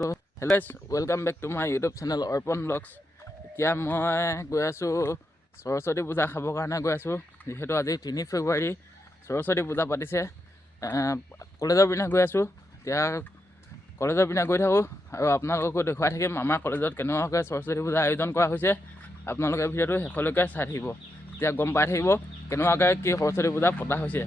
To hello' welcome back to my YouTube channel Arpan vlogs এতিয়া মই গৈ আছোঁ সৰস্বতী পূজা খাবৰ কাৰণে গৈ আছোঁ যিহেতু আজি তিনি ফেব্ৰুৱাৰী সৰস্বতী পূজা পাতিছে। কলেজৰ পিনে গৈ আছোঁ এতিয়া কলেজৰ পিনে গৈ থাকোঁ আৰু আপোনালোককো দেখুৱাই থাকিম আমাৰ কলেজত কেনেকুৱাকৈ সৰস্বতী পূজা আয়োজন কৰা হৈছে আপোনালোকে ভিডিঅ'টো শেষলৈকে চাই থাকিব। এতিয়া গম পাই থাকিব কেনেকুৱাকৈ কি সৰস্বতী পূজা পতা হৈছে।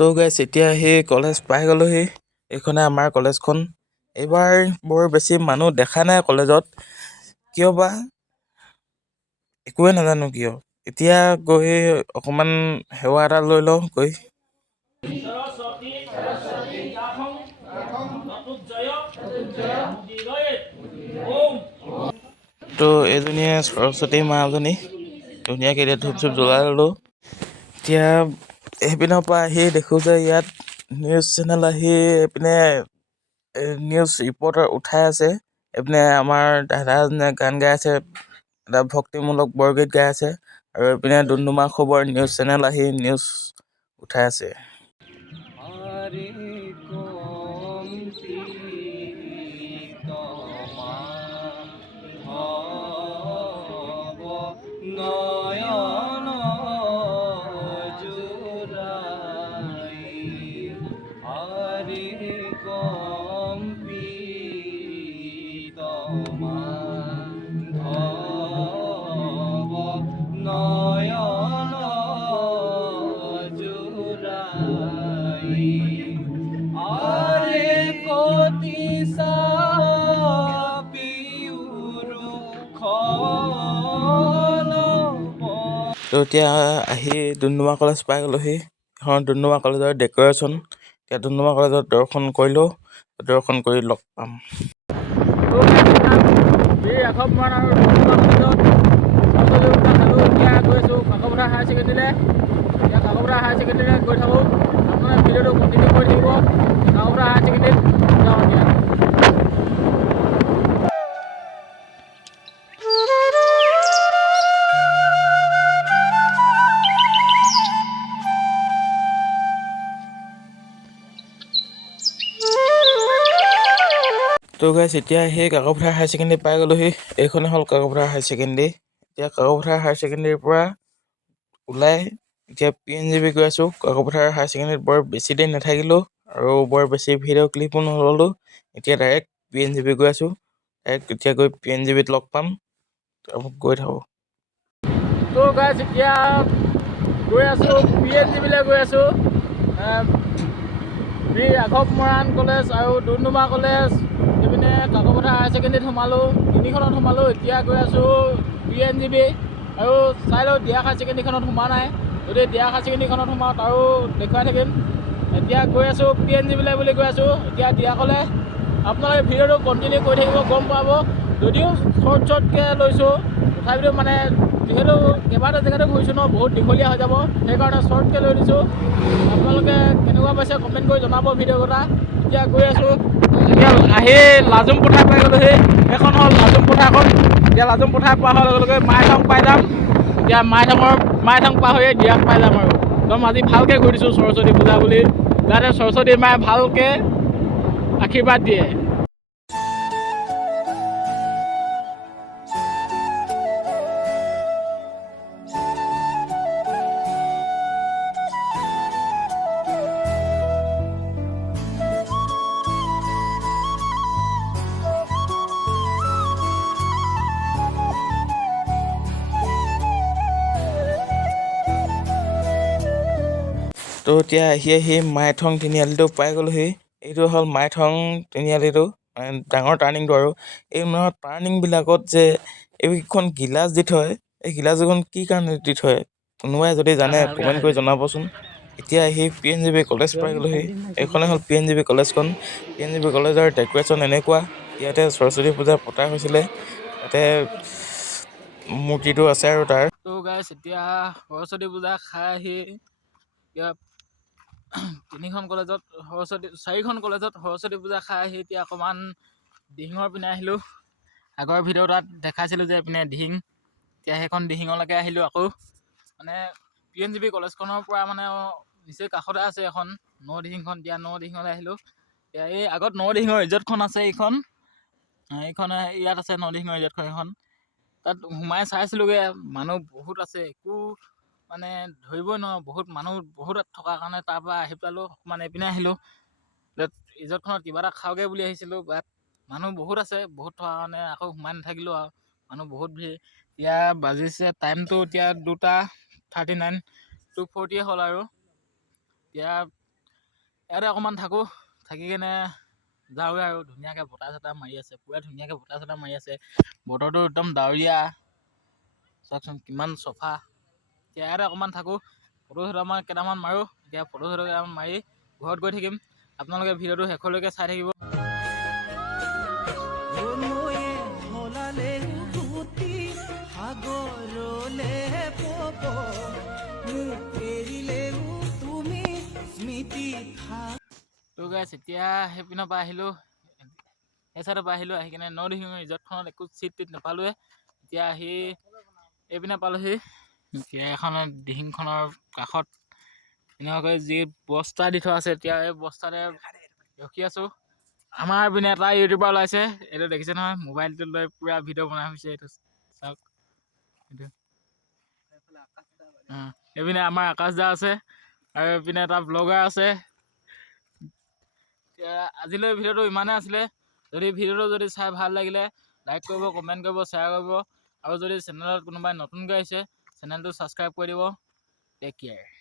তো গাইছ এতিয়া সেই কলেজ পাই গ'লোহি এইখনে আমাৰ কলেজখন। এইবাৰ বৰ বেছি মানুহ দেখা নাই কলেজত। কিয় বা? একোৱে নাজানো কিয়। এতিয়া গৈ অকণমান সেৱা এটা লৈ লওঁ গৈ। তো এইজনীয়ে সৰস্বতী মাজনী ধুনীয়াকৈ এতিয়া ধূপ চুপ জ্বলাই ল'লোঁ। এতিয়া সেইপিনৰ পৰা আহি দেখোঁ যে ইয়াত নিউজ চেনেল আহি এইপিনে নিউজ ৰিপৰ্টাৰ উঠাই আছে। এইপিনে আমাৰ দাদা এজনে গান গাই আছে এটা ভক্তিমূলক বৰগীত গাই আছে। আৰু এইপিনে ডুমডুমা খবৰ নিউজ চেনেল আহি নিউজ উঠাই আছে। তো এতিয়া আহি ডুমডুমা কলেজ পাই গ'লোহি এখন ডুমডুমা কলেজৰ ডেক'ৰেশ্যন এতিয়া ডুমডুমা কলেজত দৰ্শন কৰিলোঁ দৰ্শন কৰি লগ পাম। কাকপথাৰ হায়াৰ ছেকেণ্ডেৰীলৈ। এতিয়া হায়াৰ ছেকেণ্ডেৰীলৈ গৈ থাকোঁ। আপোনালোকে ভিডিঅ'টো কণ্টিনিউ কৰি থাকিব। হায়াৰ ছেকেণ্ডেৰীত যাওঁ এতিয়া। গাইছ এতিয়া সেই কাকপথাৰ হায়াৰ ছেকেণ্ডেৰী পাই গ'লোহি। এইখনে হ'ল কাকপথাৰ হায়াৰ ছেকেণ্ডেৰী এতিয়া কাকপথাৰ হায়াৰ ছেকেণ্ডেৰীৰ পৰা ওলাই এতিয়া পি এন জি বি গৈ আছোঁ। কাকপথাৰ হায়াৰ ছেকেণ্ডেৰীত বৰ বেছি দেৰি নাথাকিলোঁ আৰু বৰ বেছি ভিডিঅ' ক্লিপো নল'লোঁ। এতিয়া direct P N G B গৈ আছোঁ। ডাইৰেক্ট এতিয়া গৈ পি এন জি বিত লগ পাম। গৈ থাকোঁ। তো গাইছ এতিয়া গৈ আছোঁ। পি এন জি বিলৈ গৈ আছোঁ। ৰাঘৱ মৰাণ কলেজ আৰু ডুমডুমা কলেজ হায়াৰ ছেকেণ্ডেৰীত সোমালোঁ, তিনিখনত সোমালোঁ, এতিয়া গৈ আছোঁ পি এন জি বি আৰু চাই লওঁ, দিয়া হায়াৰ ছেকেণ্ডেৰীখনত সোমা নাই। যদি দিয়া হায়াৰ ছেকেণ্ডেৰীখনত সোমাওঁ, তাৰো দেখুৱাই থাকিম। এতিয়া গৈ আছোঁ পি এন জি বিলৈ বুলি গৈ আছোঁ, এতিয়া দিয়া ক'লে। আপোনালোকে ভিডিঅ'টো কণ্টিনিউ কৰি থাকিব, গম পাব। যদিও শ্বৰ্ট শ্বৰ্টকৈ লৈছোঁ, তথাপিতো মানে যিহেতু কেইবাটা জেগাতে ঘূৰিছোঁ ন, বহুত দীঘলীয়া হৈ যাব। সেইকাৰণে শ্বৰ্টকৈ লৈ দিছোঁ। আপোনালোকে কেনেকুৱা পাইছে কমেণ্ট কৰি জনাব ভিডিঅ' কথা। এতিয়া গৈ আছোঁ। এতিয়া আহি লাজুম পথাৰ পাই গ'লোহি। সেইখন হ'ল লাজুম পথাৰখন এতিয়া লাজুম পথাৰ পোৱা হোৱাৰ লগে লগে মাইথং পাই যাম। এতিয়া মাইথঙৰ মাইথং পাৰ হৈয়ে দিয়াক পাই যাম আৰু। একদম আজি ভালকৈ ঘূৰি দিছোঁ সৰস্বতী পূজা বুলি। যাতে সৰস্বতী মায়ে ভালকৈ আশীৰ্বাদ দিয়ে। তো এতিয়া আহি আহি মাইথং তিনিআলিটো পাই গ'লোহি। এইটো হ'ল মাইথং তিনিআলিটো ডাঙৰ টাৰ্ণিংটো আৰু। এই মানে টাৰ্ণিংবিলাকত যে এইকেইখন গিলাচ দি থয় এই গিলাচকেইখন কি কাৰণে দি থয় কোনোবাই যদি জানে কমেণ্ট কৰি জনাবচোন। এতিয়া আহি P N G B college পাই গ'লোহি। এইখনে হ'ল পি এন জি বি কলেজখন। পি এন জি বি কলেজৰ ডেক'ৰেশ্যন এনেকুৱা ইয়াতে সৰস্বতী পূজা পতা হৈছিলে। ইয়াতে মূৰ্তিটো আছে আৰু তাৰ। তো গাইছ এতিয়া সৰস্বতী পূজা খাই আহি এতিয়া তিনিখন কলেজত সৰস্বতী চাৰিখন কলেজত সৰস্বতী পূজা খাই আহি এতিয়া অকণমান দিহিঙৰ পিনে আহিলোঁ। আগৰ ভিডিঅ' তাত দেখাইছিলোঁ যে এইপিনে দিহিং এতিয়া সেইখন দিহিঙলৈকে আহিলোঁ আকৌ। মানে পি এন জি বি কলেজখনৰ পৰা মানে নিচেই কাষতে আছে এখন ন দিহিংখন এতিয়া ন দিহিঙলৈ আহিলোঁ। এতিয়া এই আগত ন দিহিঙৰ ৰিজৰ্টখন আছে এইখন। এইখন ইয়াত আছে ন দিহিঙৰ ৰিজৰ্টখন এইখন। তাত সোমাই চাইছিলোঁগৈ মানুহ বহুত আছে একো মানে ধৰিবই নোৱাৰোঁ বহুত মানুহ বহুত থকাৰ কাৰণে তাৰ পৰা আহি পেলালোঁ অকণমান এইপিনে আহিলোঁ। ৰিজৰ্টখনত কিবা এটা খাওঁগৈ বুলি আহিছিলোঁ বাট মানুহ বহুত আছে বহুত থকাৰ কাৰণে আকৌ সোমাই নাথাকিলোঁ আৰু। মানুহ বহুত ভিৰ। এতিয়া বাজিছে টাইমটো এতিয়া দুটা থাৰ্টি নাইন টু ফৰ্টিয়ে হ'ল আৰু। এতিয়া ইয়াতে অকণমান থাকোঁ থাকি কেনে যাওঁগৈ আৰু ধুনীয়াকৈ বতাহ চতাহ মাৰি আছে পূৰা ধুনীয়াকৈ বতাহ চতাহ মাৰি আছে। বতৰটো একদম ডাৱৰীয়া। চাওকচোন কিমান চফা। এতিয়া ইয়াতে অকণমান থাকোঁ ফটো চটোমান কেইটামান মাৰোঁ এতিয়া ফটো চটো কেইটামান মাৰি ঘৰত গৈ থাকিম। আপোনালোকে ভিডিঅ'টো শেষলৈকে চাই থাকিব। নৈয়ে হলালে উভতি সাগৰলে পব মোক এৰিলেও তুমি স্মৃতি থাক তো গাইছ এতিয়া সেইপিনৰ পৰা আহিলোঁ সেই চাইডৰ পৰা আহিলোঁ আহি কিনে ন দিহিং ৰিজৰ্টখনত একো চিট টিট নাপালোৱে। এতিয়া আহি এইপিনে পালোহি। এতিয়া এখন দিহিংখনৰ কাষত এনেকুৱাকৈ যি বস্তা দি থোৱা আছে, এতিয়া এই বস্তাতে ৰখি আছোঁ। আমাৰ পিনে এটা ইউটিউবাৰ ওলাইছে, এইটো দেখিছে নহয় মোবাইলটো লৈ পূৰা ভিডিঅ' বনাই হৈছে এইটো চাওক। এইটো। অঁ, এইপিনে আমাৰ আকাশ দা আছে, আৰু এইপিনে এটা ব্লগাৰ আছে। আজিলৈ ভিডিঅ'টো ইমানেই আছিলে, যদি ভিডিঅ'টো যদি চাই ভালো লাগিলে, লাইক কৰিব, কমেণ্ট কৰিব, শ্বেয়াৰ কৰিব, আৰু যদি চেনেলত কোনোবাই নতুনকৈ আহিছে চেনেলটো ছাবস্ক্ৰাইব কৰি দিব। Tech care